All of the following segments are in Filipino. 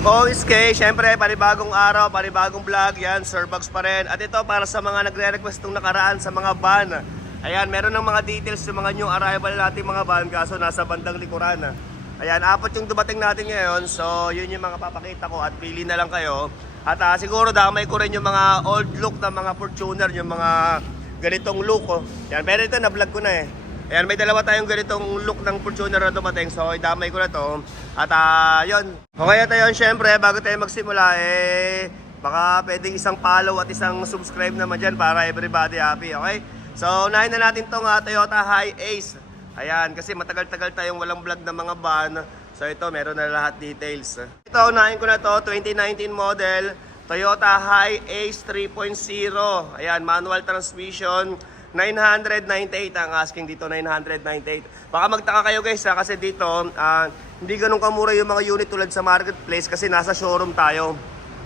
OSK, syempre, panibagong araw, panibagong vlog, yan, Sir Bugs pa rin. At ito, para sa mga nagre-request nung nakaraan sa mga van. Ayan, meron ng mga details sa mga new arrival nating mga van, kaso nasa bandang likuran. Ayan, apat yung dumating natin ngayon, so yun yung mga papakita ko at pili na lang kayo. At siguro damay ko rin yung mga old look ng mga Fortuner, yung mga ganitong look. Oh. Yan, pero ito, na-vlog ko na eh. Ayan, may dalawa tayong ganitong look ng Fortuner na dumating. So, idamay ko na to. At yun. Okay, at yun, syempre, bago tayo magsimula, baka pwedeng isang follow at isang subscribe naman dyan para everybody happy, okay? So, unahin na natin tong Toyota Hi-Ace. Ayan, kasi matagal-tagal tayong walang vlog ng mga van. So, ito, meron na lahat details. Ito, unahin ko na to, 2019 model, Toyota Hi-Ace 3.0. Ayan, manual transmission. 998 ang asking dito, 998. Baka magtaka kayo guys kasi dito hindi ganun kamura yung mga unit tulad sa marketplace kasi nasa showroom tayo.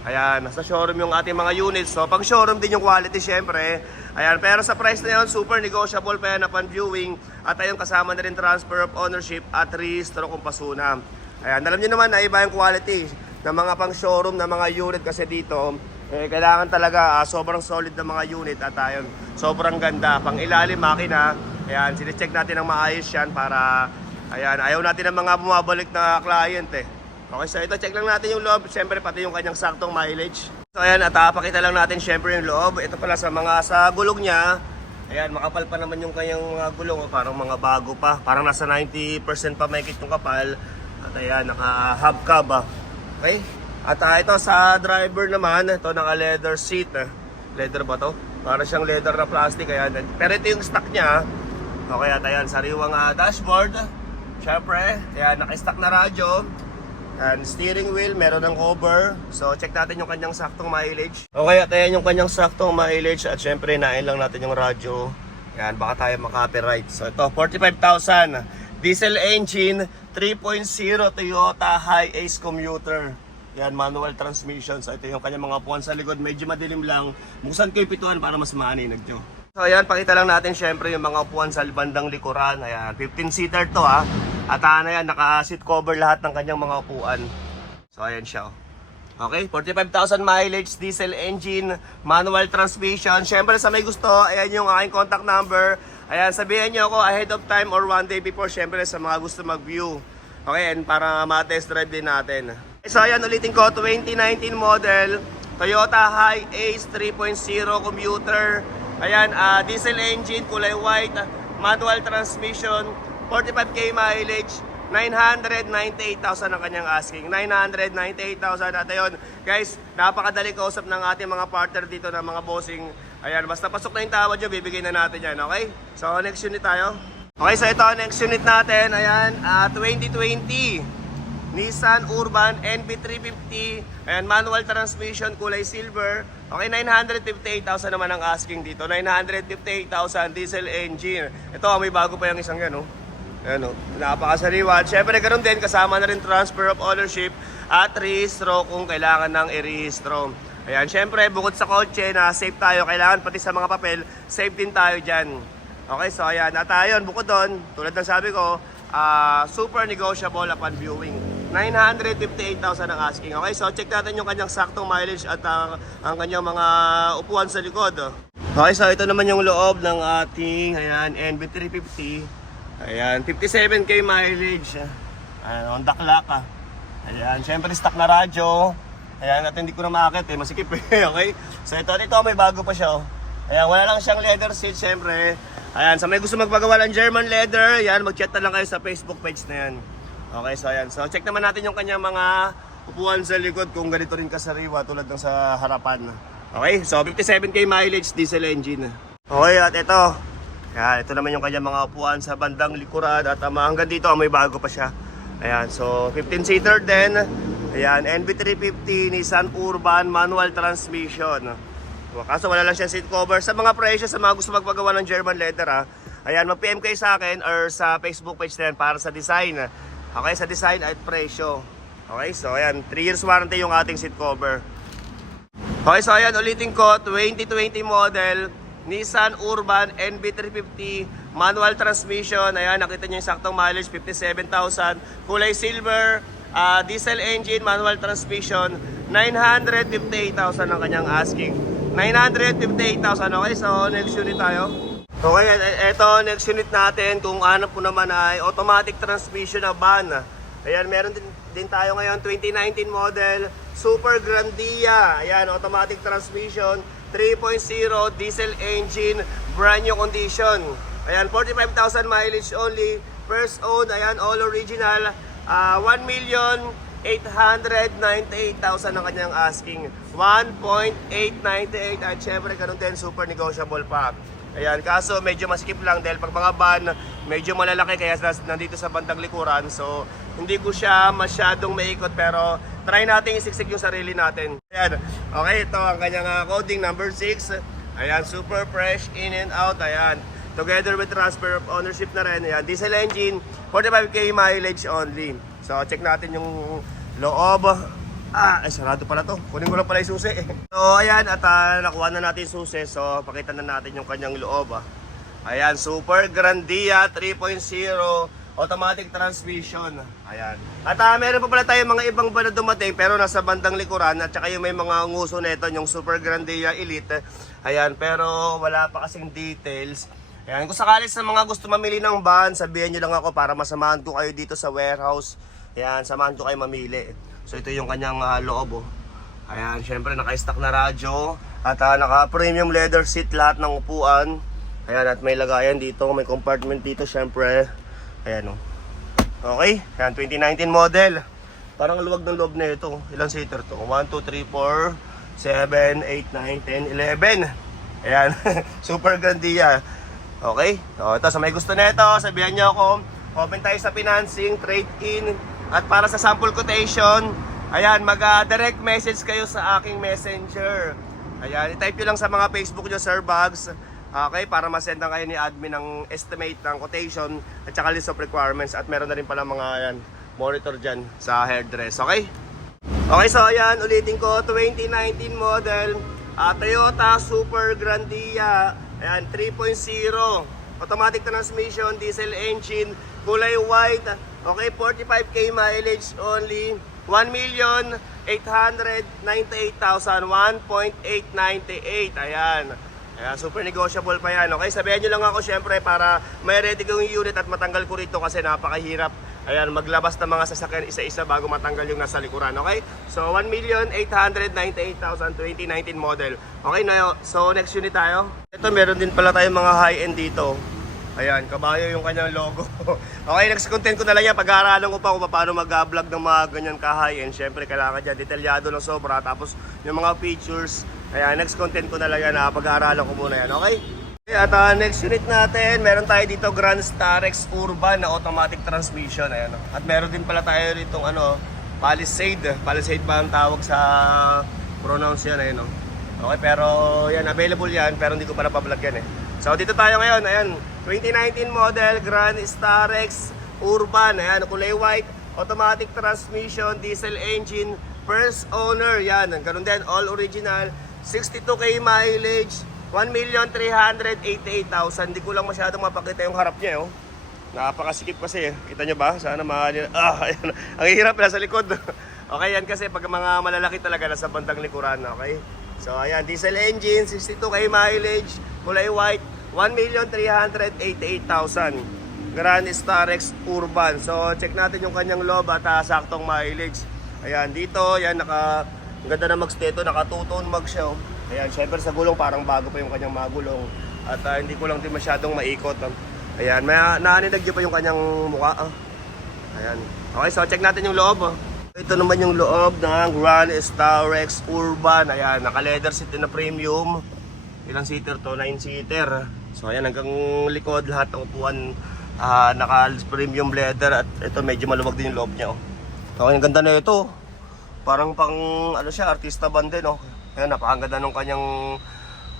Ayan, nasa showroom yung ating mga units. So pag showroom din yung quality syempre. Ayan, pero sa price na yun, super negotiable pa yan upon viewing. At ayun, kasama na rin transfer of ownership at rehistro kung pasuna. Ayan, alam nyo naman na iba yung quality ng mga pang showroom na mga unit kasi dito. Kailangan talaga sobrang solid ng mga unit at ayun, sobrang ganda. Pang ilalim makina, ayan, sine-check natin ng maayos yan para, ayan, ayaw natin ng mga bumabalik na client eh. Okay, so ito, check lang natin yung loob, siyempre pati yung kanyang saktong mileage. So ayan, at pakita lang natin siyempre yung loob. Ito pala sa gulong niya, ayan, makapal pa naman yung kanyang mga gulong, parang mga bago pa, parang nasa 90% pa mahigit yung kapal. At ayan, naka-hubcap okay. At ito sa driver naman, ito naka-leather seat. Leather ba to? Para siyang leather na plastic. Ayan. Pero ito yung stock niya. Okay, at ayan, sariwang dashboard. Siyempre, ayan, naka-stock na radyo. And steering wheel, meron ng cover. So, check natin yung kanyang saktong mileage. Okay, at ayan yung kanyang saktong mileage. At siyempre, nain lang natin yung radyo. Ayan, baka tayo makapiright. So, ito, 45,000. Diesel engine, 3.0 Toyota Hi-Ace Commuter. Yan, manual transmission. So ito yung kanyang mga upuan sa likod. Medyo madilim lang. Buksan ko yung pituan para mas maaninag nyo. So ayan, pakita lang natin syempre yung mga upuan sa bandang likuran. Ayan, 15-seater to ha. At yan, naka-seat cover lahat ng kanyang mga upuan. So ayan siya. Okay, 45,000 mileage, diesel engine, manual transmission. Syempre sa may gusto, ayan yung aking contact number. Ayan, sabihin nyo ako ahead of time or one day before syempre sa mga gusto mag-view. Okay, and para ma-test drive din natin. So ayan, ulitin ko, 2019 model, Toyota Hi-Ace 3.0 commuter. Ayan, diesel engine, kulay white, manual transmission, 45k mileage, 998,000 ang kanyang asking. 998,000 at ayun, guys, napakadali kausap ng ating mga partner dito ng mga bossing. Ayan, basta pasok na yung tawad nyo, bibigay na natin yan, okay? So next unit tayo. Okay, so ito, next unit natin, ayan, 2020. Nissan Urban NB350 and manual transmission, kulay silver. Okay, 958,000 naman ang asking dito. 958,000 diesel engine. Ito, may bago pa yung isang yan, oh. Ayan, oh. Napakasariwa. Siyempre, ganoon din, kasama na rin transfer of ownership at rehistro kung kailangan ng i-rehistro. Ayan, siyempre, bukod sa kotse na safe tayo, kailangan pati sa mga papel, safe din tayo dyan. Okay, so ayan. At ayun, bukod doon, tulad ng sabi ko, super negotiable upon viewing. 958,000 ang asking. Okay, so check natin yung kanyang saktong mileage at ang kanyang mga upuan sa likod. Okay, so ito naman yung loob ng ating ayan, NB350. Ayan, 57k mileage. Ayan, on the clock. Ayan, syempre stock na radyo. Ayan, at hindi ko na makakit masikip okay? So ito may bago pa siya. Ayan, wala lang siyang leather seat syempre. Ayan, sa may gusto magpagawa ng German leather, ayan, mag-chat na lang kayo sa Facebook page na yan. Okay, so ayan. So check naman natin yung kanyang mga upuan sa likod kung ganito rin kasariwa tulad ng sa harapan. Okay, so 57k mileage, diesel engine. Okay, at ito. Ayan, ito naman yung kanyang mga upuan sa bandang likuran at hanggang dito may bago pa siya. Ayan, so 15-seater din. Ayan, NB350, Nissan Urban, manual transmission. Kaso wala lang siya seat cover. Sa mga presyo, sa mga gusto magpagawa ng German leather ayan, mag-PM kayo sa akin or sa Facebook page na yan para sa design. Okay, sa design at presyo. Okay, so ayan, 3 years warranty yung ating seat cover. Okay, so ayan, ulitin ko, 2020 model, Nissan Urban NB350, manual transmission. Ayan, nakita nyo yung saktong mileage, 57,000. Kulay silver, Diesel engine, manual transmission, 958,000 ang kanyang asking. 958,000. Okay, so next unit tayo. Okay, ito next unit natin kung ano po naman ay automatic transmission na van. Ayan, meron din tayo ngayon 2019 model Super Grandia. Ayan, automatic transmission, 3.0 diesel engine, brand new condition. Ayan, 45,000 mileage only, first owned. Ayan, all original. 1,898,000 ang kanyang asking. 1.898 at syempre ganun din, super negotiable pa. Ayan, kaso medyo masikip lang dahil pag mga van, medyo malalaki kaya nandito sa bandang likuran. So, hindi ko siya masyadong maikot pero try natin isiksik yung sarili natin. Ayan, okay, ito ang kanyang coding number 6. Ayan, super fresh, in and out. Ayan, together with transfer of ownership na rin. Ayan, diesel engine, 45k mileage only. So, check natin yung loob. Sarado pala to. Kunin ko lang pala yung susi. So, ayan, at nakuha na natin yung susi. So, pakita na natin yung kanyang loob. Ayan, Super Grandia 3.0 automatic transmission. Ayan. At meron pa pala tayong mga ibang van na dumating pero nasa bandang likuran at saka yung may mga nguso nito, yung Super Grandia Elite. Ayan, pero wala pa kasing details. Ayan, kung sakali sa mga gusto mamili ng van, sabihin nyo lang ako para masamahan ko kayo dito sa warehouse. Ayan, samahan ko kayo mamili. So ito yung kanyang loob. Ayan, syempre naka-stock na radyo at naka-premium leather seat lahat ng upuan. Ayan, at may lagayan dito, may compartment dito syempre. Ayan Okay, ayan, 2019 model. Parang luwag ng loob na ito. Ilang seater to? 1, 2, 3, 4, 7, 8, 9, 10, 11. Ayan, Super Grandia. Okay, so ito sa may gusto nito, sabihan nyo ako, open tayo sa financing, trade-in. At para sa sample quotation, ayan, mag-direct message kayo sa aking messenger. Ayan, i-type nyo lang sa mga Facebook nyo, Sir Bugs. Okay, para masendan kayo ni admin ng estimate ng quotation at saka list of requirements. At meron na rin pala mga ayan, monitor dyan sa hairdress. Okay? Okay, so ayan, ulitin ko, 2019 model Toyota Super Grandia. Ayan, 3.0 automatic transmission, diesel engine, kulay white. Okay, 45k mileage only. 1,898,000, 1.898. Ayan. Ayan, super negotiable pa yan. Okay, sabihan nyo lang ako syempre para may ready kong unit at matanggal ko rito kasi napakahirap. Ayan, maglabas ng mga sasakyan isa-isa bago matanggal yung nasa likuran. Okay, so 1,898,000, 2019 model. Okay na, so next unit tayo. Ito, meron din pala tayong mga high-end dito. Ayan, kabayo yung kanyang logo. Okay, next content ko na lang yan. Pag-aaralan ko pa kung paano mag-vlog ng mga ganyan ka-high-end. Siyempre, kailangan dyan detalyado ng sobra. Tapos, yung mga features. Ayan, next content ko na lang yan. Pag-aaralan ko muna yan, okay? At next unit natin, meron tayo dito Grand Starex Urban na automatic transmission. Ayan, at meron din pala tayo dito Palisade. Palisade pa ang tawag sa pronounce yan. Ayan, okay, pero yan, available yan. Pero hindi ko pa napablog yan eh. So, dito tayo ngayon. Ayan, 2019 model Grand Starex Urban. Ayan, kulay white, automatic transmission, diesel engine, first owner. Yan, ganun din, all original, 62k mileage, 1,388,000. Hindi ko lang masyadong mapakita yung harap niya. Napakasikip kasi. Kita nyo ba? Sana ayan. Ang hirap na sa likod. Okay, yan kasi pag mga malalaki talaga nasa bandang likuran. Okay, so ayan, diesel engine, 62k mileage, kulay white, 1,388,000. Grand Starex Urban. So, check natin yung kanyang loob at saktong mileage. Ayan, dito, yan, ang ganda na mag-stay ito, naka 2-tone mag siya. Ayan, syempre sa gulong, parang bago pa yung kanyang magulong. At hindi ko lang din masyadong maikot. Ayan, naaninag pa yung kanyang mukha. Ayan. Okay, so check natin yung loob. Ito naman yung loob ng Grand Starex Urban. Ayan, naka-leather seat na premium. Ilang seater to? 9-seater. So ayan, hanggang likod lahat ng upuan naka-premium leather. At ito medyo maluwag din yung loob niya. Okay, ang ganda na ito. Parang pang ano siya, artista band din. Ayan, napakaganda ng kanyang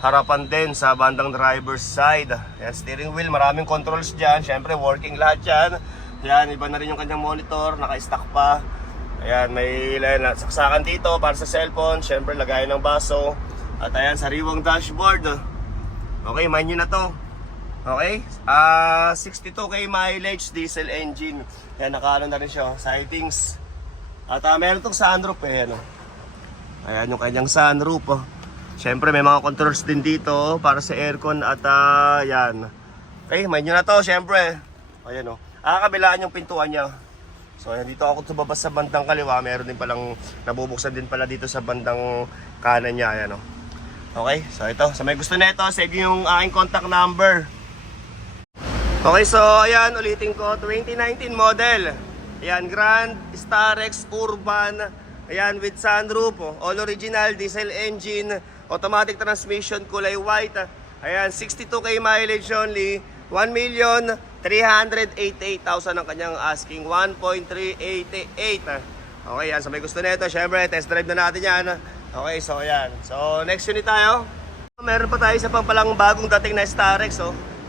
harapan din sa bandang driver's side. Ayan, steering wheel, maraming controls dyan. Siyempre working lahat yan. Ayan, iba na rin yung kanyang monitor, naka-stack pa. Ayan, may saksakan dito para sa cellphone. Siyempre lagayan ng baso. At ayan, sariwang dashboard. Okay, mind nyo na to. Okay, 62k mileage, diesel engine. Ayan, nakaano na rin siya, sidings. At meron itong sunroof eh, ano. Ayan yung kanyang sunroof. Oh. Siyempre may mga controls din dito para sa aircon at yan. Okay, may nyo na to, siyempre. Ayan o. Kabilaan yung pintuan niya. So ayan, dito ako tumabas sa bandang kaliwa. Meron din palang nabubuksan din pala dito sa bandang kanan niya. Ayan o. Okay, so ito. Sa may gusto na ito, save yung aking contact number. Okay, so ayan, ulitin ko. 2019 model. Ayan, Grand Starex Urban. Ayan, with sunroof. All original, diesel engine. Automatic transmission, kulay white. Ayan, 62k mileage only. 1,388,000 ang kanyang asking. 1.388. Okay, yan. So may gusto nito, syempre, test drive na natin yan. Okay, so ayan. So next unit tayo. Meron pa tayo sa pampalang bagong dating na Starex.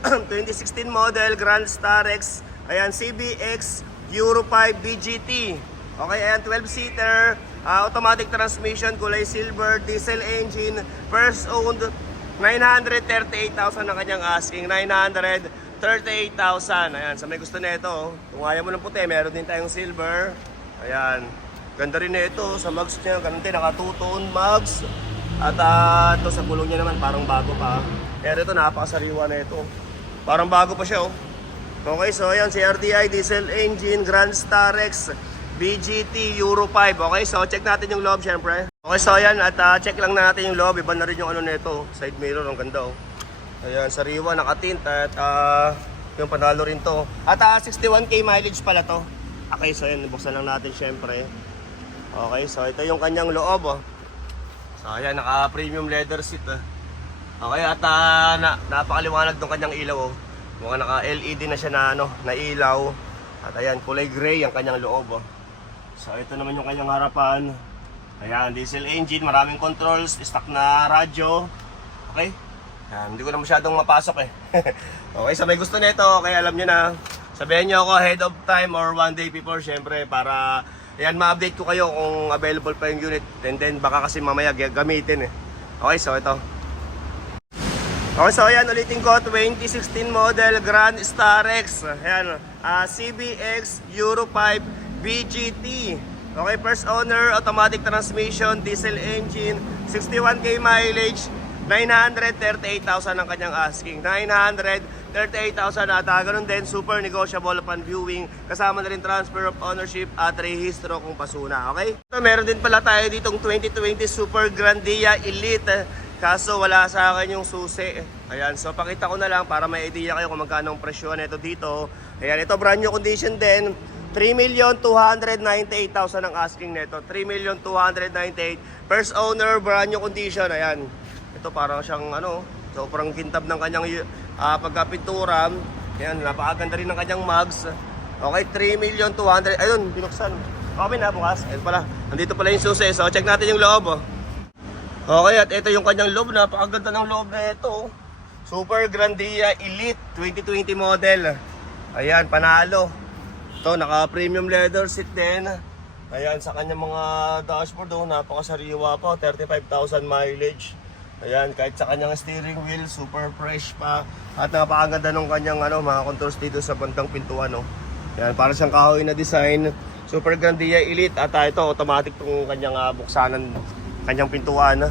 2016 model, Grand Starex. Ayan, CBX Euro 5 BGT. Okay, ayan, 12-seater. Automatic transmission, kulay silver, diesel engine. First owned. 938,000 ang kanyang asking. 938,000. Ayan, sa may gusto na ito. Kung ayaw mo ng puti, meron din tayong silver. Ayan. Ganda rin na ito. Sa mugs niya, ganun din. Naka 2-tone mugs. At ito sa gulong niya naman, parang bago pa. Pero ito, napakasariwa na ito. Parang bago pa siya, oh. Okay, so ayan, CRDI, diesel engine, Grand Starex, BGT, Euro 5. Okay, so check natin yung loob, syempre. Okay, so ayan, at check lang natin yung loob. Iba na rin yung ano nito, side mirror, ang ganda, oh. Ayan, sariwa, nakatint, at yung panalo rin to. At 61k mileage pala to. Okay, so ayan, buksan lang natin, syempre. Okay, so ito yung kanyang loob, oh. So ayan, naka-premium leather seat, Okay, at napakaliwanag ng kanyang ilaw, oh. Mukhang naka-LED na siya na, na ilaw. At ayan, kulay gray ang kanyang loob, oh. So ito naman yung kanyang harapan. Ayan, diesel engine, maraming controls, stock na radyo. Okay? Ayan, hindi ko na masyadong mapasok eh. Okay, sa may gusto nito, okay, alam nyo na. Sabihin nyo ako ahead of time or one day before, syempre, para ayan, ma-update ko kayo kung available pa yung unit. And then baka kasi mamaya gamitin eh. Okay, so ito. Okay, so ayan, ulitin ko, 2016 model Grand Starex. Ayan, CBX Euro 5 BGT. Okay, first owner, automatic transmission, diesel engine, 61k mileage, 938,000 ang kanyang asking. 938,000 at ganun din, super negotiable upon viewing. Kasama na rin transfer of ownership at rehistro kung pasuna. Okay? So, meron din pala tayo ditong 2020 Super Grandia Elite. Kaso wala sa akin yung susi. Ayan, so pakita ko na lang para may idea kayo kung magkano ang presyo nito dito. Ayan, ito brand new condition din. 3,298,000 ang asking nito. 3,298,000. First owner, brand new condition. Ayan. Ito parang siyang sobrang kintab ng kanyang pagkapintura. Ayan, napakaganda rin ng kanyang mugs. Okay, 3,200,000. Ayun, binuksan. Okay na bukas. Ayan pala. Nandito pala yung susi. So check natin yung loob. Okay, at ito yung kanyang loob. Napakaganda ng loob na ito. Super Grandia Elite 2020 model. Ayan, panalo. Ito, naka-premium leather seat din. Ayan, sa kanyang mga dashboard, napakasariwa pa. 35,000 mileage. Ayan, kahit sa kanyang steering wheel, super fresh pa. At napakaganda ng kanyang mga controls dito sa bandang pintuan. Ayan, para siyang kahoy na design. Super Grandia Elite. At ito, automatic itong kanyang buksanan, kanyang pintuan.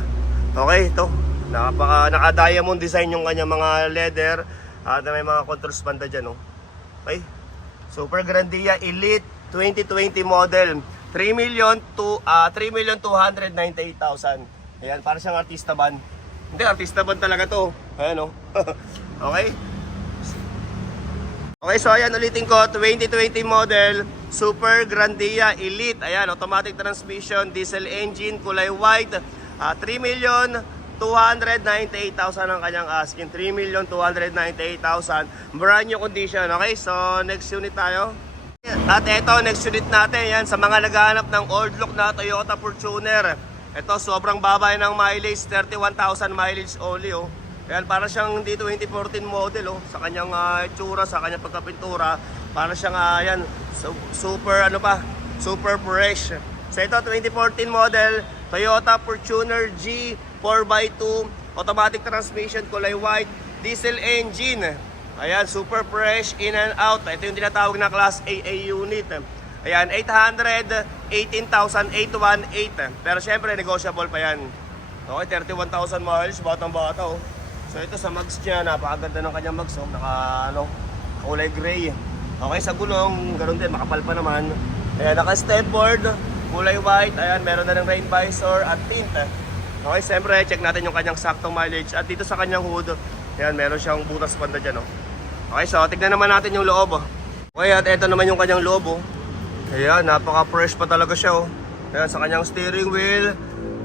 Okay, ito. Naka-diamond design yung kanyang mga leather. At may mga controls banda dyan. Okay. Super Grandia Elite 2020 model. 3,298,000. Ayan, para siyang artista van. Hindi, artista van talaga to. Ayan, Okay. Okay, so ayan, ulitin ko. 2020 model. Super Grandia Elite. Ayan, automatic transmission, diesel engine, kulay white. 3,298,000 ang kanyang asking. 3,298,000. Brand new condition. Okay, so next unit tayo. At ito, next unit natin. Yan, sa mga naghahanap ng old look na Toyota Fortuner. Ito, sobrang baba ng mileage. 31,000 mileage only. Yan, para siyang hindi 2014 model. Sa kanyang itsura, sa kanyang pagkapintura. Para siyang, yan, super, super fresh. So ito, 2014 model. Toyota Fortuner G 4x2, automatic transmission, kulay white, diesel engine. Ayan, super fresh, in and out. Ito yung tinatawag na Class AA unit. Ayan, 818,818. Pero syempre, negotiable pa yan. Okay, 31,000 miles, batang-bata oh. So ito sa mags niya, napakaganda ng kanyang mags oh. Kulay gray. Okay, sa gulong, ganoon din, makapal pa naman. Ayan, naka-stepboard, kulay white. Ayan, meron na ng rain visor at tint. Okay, siyempre, check natin yung kanyang saktong mileage. At dito sa kanyang hood, ayan, meron siyang butas banda dyan oh. Okay, so tignan naman natin yung loob oh. Okay, at ito naman yung kanyang loob oh. Ayan, napaka-fresh pa talaga siya oh. Ayan, sa kanyang steering wheel,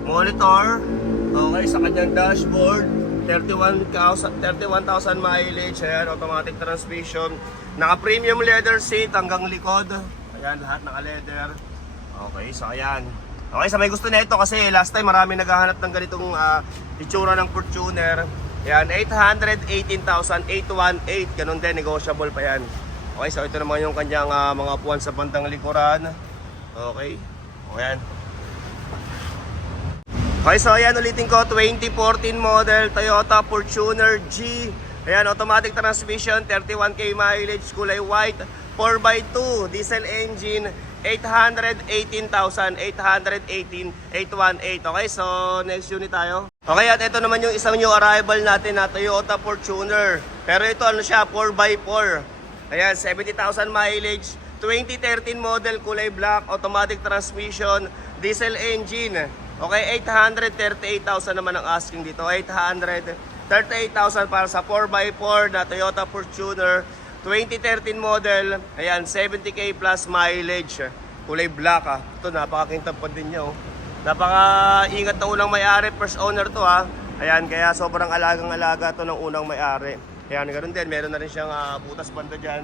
monitor. Okay, sa kanyang dashboard, 31,000 mileage. Ayan, automatic transmission. Naka-premium leather seat hanggang likod. Ayan, lahat naka-leather. Okay, so ayan. Okay, sa may gusto na ito kasi last time marami naghahanap ng ganitong itsura ng Fortuner. Ayan, 818,818. Ganun din, negotiable pa yan. Okay, so ito naman yung kanyang mga upuan sa bandang likuran. Okay, ayan. Okay, so ayan, ulitin ko, 2014 model Toyota Fortuner G. Ayan, automatic transmission, 31k mileage, kulay white, 4x2, diesel engine, 818,818. Okay, so next unit tayo. Okay, at ito naman yung isang new arrival natin na Toyota Fortuner. Pero ito ano siya, 4x4. Ayan, 70,000 mileage, 2013 model, kulay black, automatic transmission, diesel engine. Okay, 838,000 naman ang asking dito. 838,000 para sa 4x4 na Toyota Fortuner 2013 model. Ayan, 70k plus mileage. Kulay black ah. Ito, napakakintab pa din niya oh. Napaka-ingat na unang may-ari. First owner to ah. Ayan, kaya sobrang alagang-alaga to ng unang may-ari. Ayan, ganoon din. Meron na rin siyang butas banda dyan.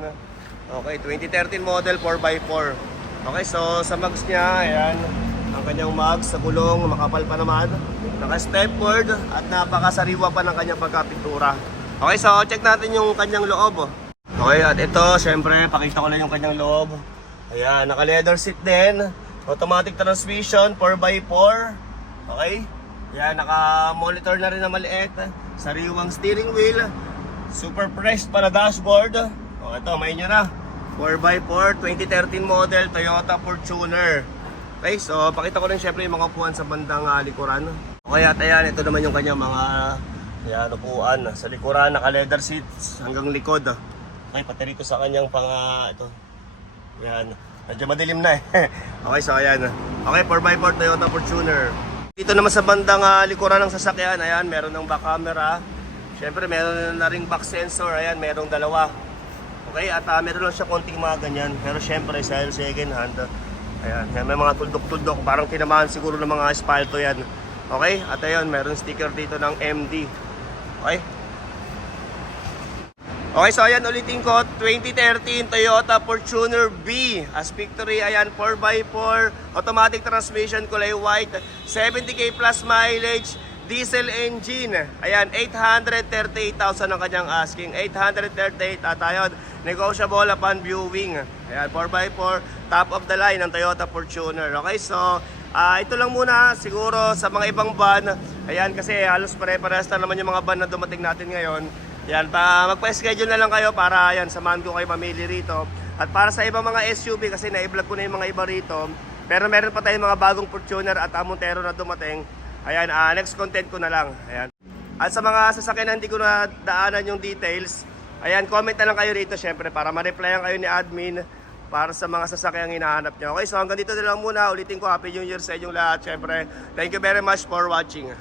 Okay, 2013 model 4x4. Okay, so sa mags niya, ayan. Ang kanyang mags sa gulong, makapal pa naman. Naka-stepboard at napakasariwa pa ng kanyang pagkapintura. Okay, so check natin yung kanyang loob. Okay, at ito, syempre, pakita ko lang yung kanyang loob. Ayan, naka-leather seat din. Automatic transmission, 4x4. Okay? Ayan, naka-monitor na rin na maliit. Sariwang steering wheel. Super fresh pa na dashboard. O, ito, may nyo na. 4x4, 2013 model, Toyota Fortuner. Okay, so pakita ko rin syempre yung mga upuan sa bandang likuran. Okay, at ayan, ito naman yung kanyang mga upuan. Sa likuran, naka-leather seats hanggang likod. Okay, pati rito sa kanyang ito. Ayan, medyo madilim na eh. Okay, so ayan. Okay, 4x4 Toyota Fortuner. Dito naman sa bandang likuran ng sasakyan, ayan, meron ng back camera. Syempre, meron na ring back sensor. Ayan, merong dalawa. Okay, at meron lang siya konting mga ganyan. Pero syempre, sa second hand, ayan, may mga tuldok-tuldok. Parang tinamaan siguro ng mga asfalto yan. Okay, at ayun, meron sticker dito ng MD. Okay. Okay, so ayan, ulitin ko, 2013 Toyota Fortuner B as victory. Ayan, 4x4, automatic transmission, kulay white, 70k plus mileage, diesel engine. Ayan, 838,000 ang kanyang asking. 838 at ayun, negotiable upon viewing. Ayan, 4x4, top of the line ng Toyota Fortuner. Okay, so ito lang muna siguro sa mga ibang van. Ayan, kasi halos pare-parehas na naman yung mga van na dumating natin ngayon. Yan, magpa-schedule na lang kayo para yan, samahan ko kayo mamili rito. At para sa ibang mga SUV, kasi na-vlog ko na yung mga iba rito. Pero meron pa tayong mga bagong Fortuner at Montero na dumating. Ayan, next content ko na lang. Ayan. At sa mga sasakyan na hindi ko na daanan yung details, ayan, comment na lang kayo rito syempre para ma-replyan kayo ni admin para sa mga sasakyang hinahanap nyo. Okay, so hanggang dito na lang muna. Ulitin ko, Happy New Year sa inyong lahat syempre. Thank you very much for watching.